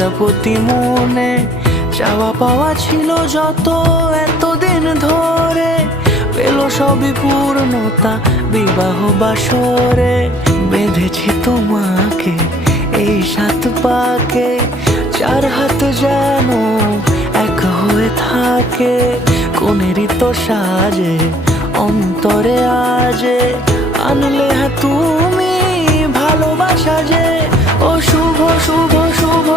প্রজাপতি মনে চাওয়া পাওয়া ছিল যত এতদিন ধরে, পেল সবই পূর্ণতা বিবাহ বাসরে। বেঁধেছি তোমাকে এই 7 পাকে, 4 হাত যেন এক হয়ে থাকে। কোনেরই তো সাজে অন্তরে আজে আনলে তুমি ভালোবাসা যে। ও শুভ শুভ শুভ